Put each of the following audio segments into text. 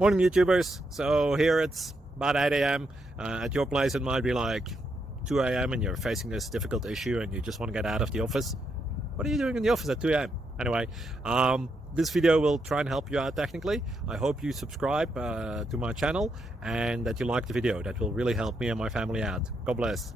Morning YouTubers. So here it's about 8 a.m. At your place it might be like 2 a.m. and you're facing this difficult issue and you just want to get out of the office. What are you doing in the office at 2 a.m.? Anyway, this video will try and help you out technically. I hope you subscribe to my channel and that you like the video. That will really help me and my family out. God bless.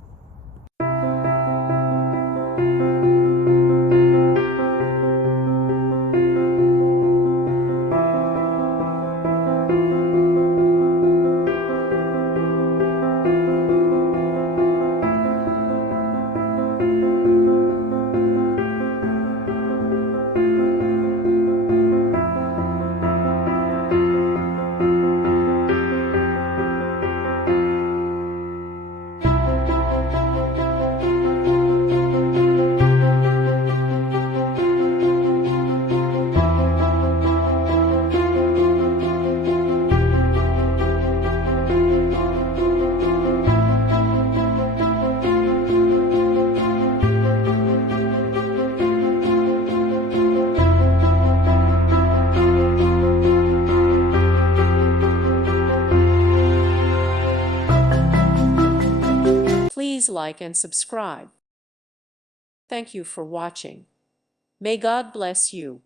Please like and subscribe. Thank you for watching. May God bless you.